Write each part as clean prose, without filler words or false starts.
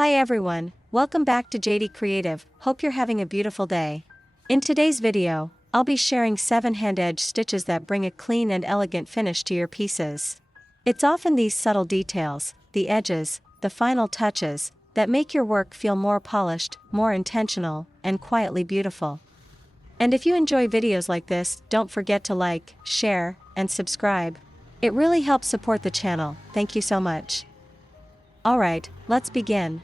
Hi everyone, welcome back to Jady Kreativ, hope you're having a beautiful day. In today's video, I'll be sharing 7 hand-edge stitches that bring a clean and elegant finish to your pieces. It's often these subtle details, the edges, the final touches, that make your work feel more polished, more intentional, and quietly beautiful. And if you enjoy videos like this, don't forget to like, share, and subscribe. It really helps support the channel, thank you so much. Alright, let's begin.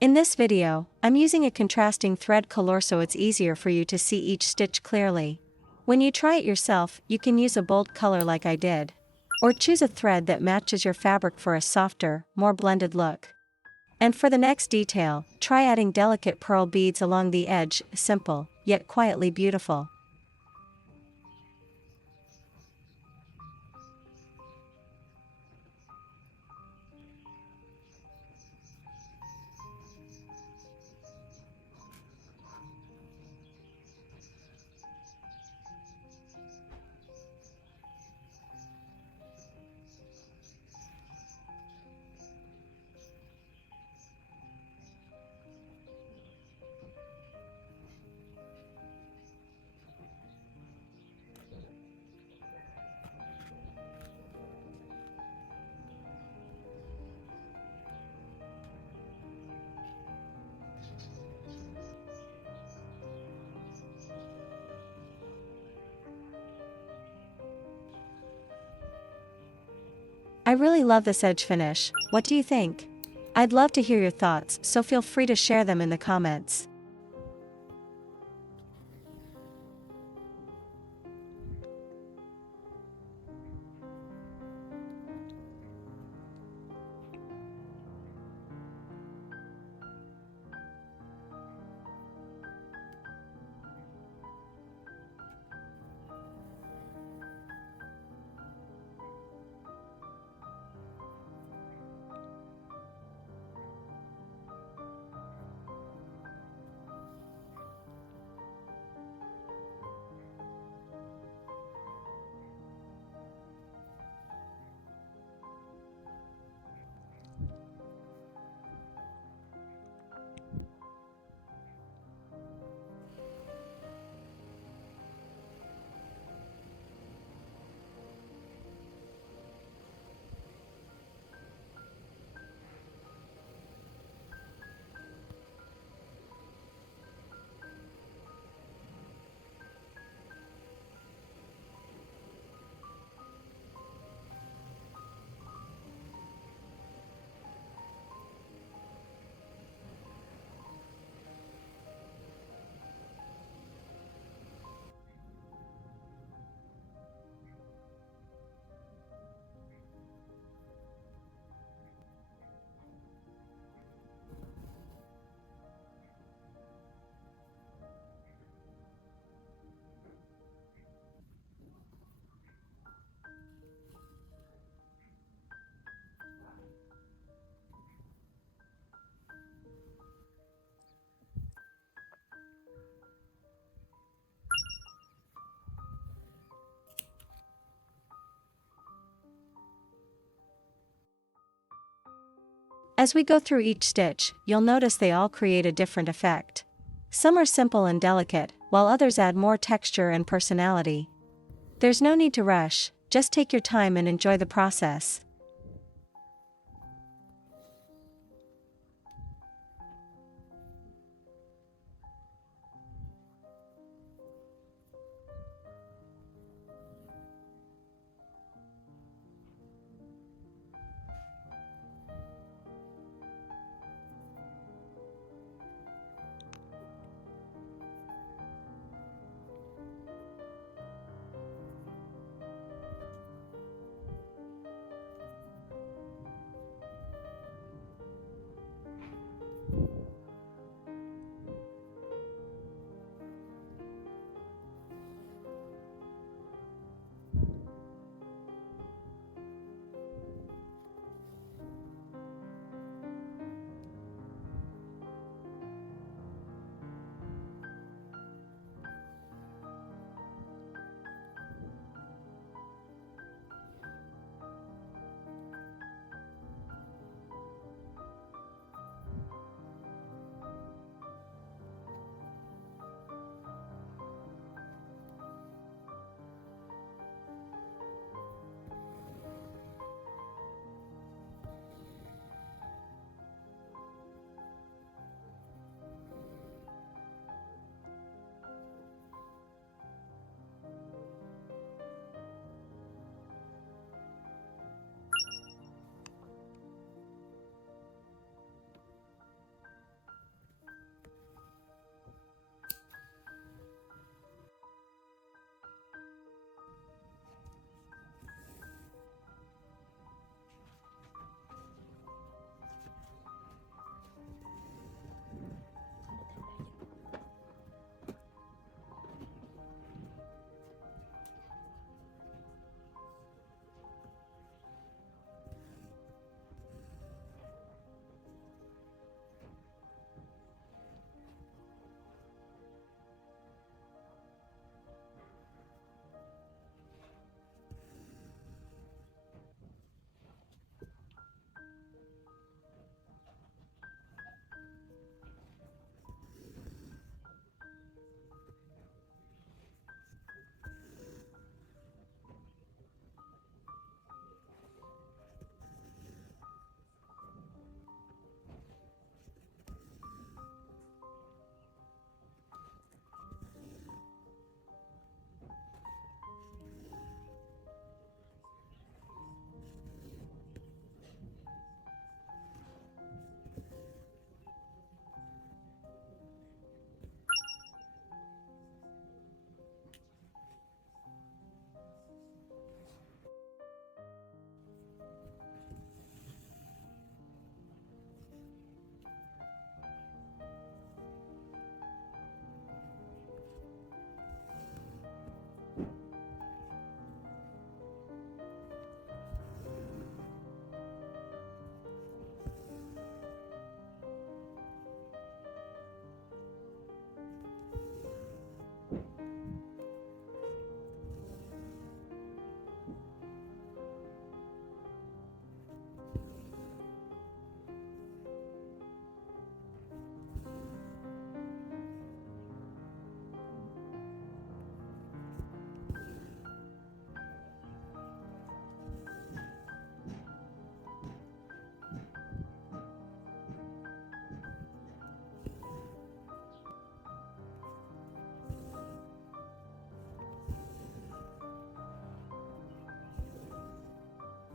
In this video, I'm using a contrasting thread color so it's easier for you to see each stitch clearly. When you try it yourself, you can use a bold color like I did. Or choose a thread that matches your fabric for a softer, more blended look. And for the next detail, try adding delicate pearl beads along the edge, simple, yet quietly beautiful. I really love this edge finish, what do you think? I'd love to hear your thoughts, so feel free to share them in the comments. As we go through each stitch, you'll notice they all create a different effect. Some are simple and delicate, while others add more texture and personality. There's no need to rush, just take your time and enjoy the process.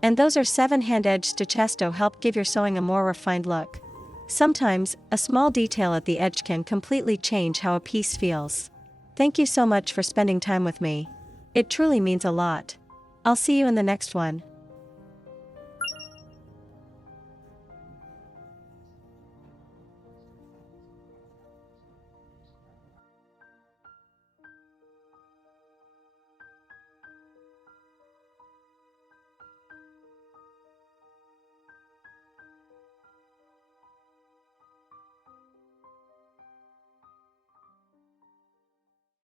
And those are 7 hand-edged stitches to help give your sewing a more refined look. Sometimes, a small detail at the edge can completely change how a piece feels. Thank you so much for spending time with me. It truly means a lot. I'll see you in the next one.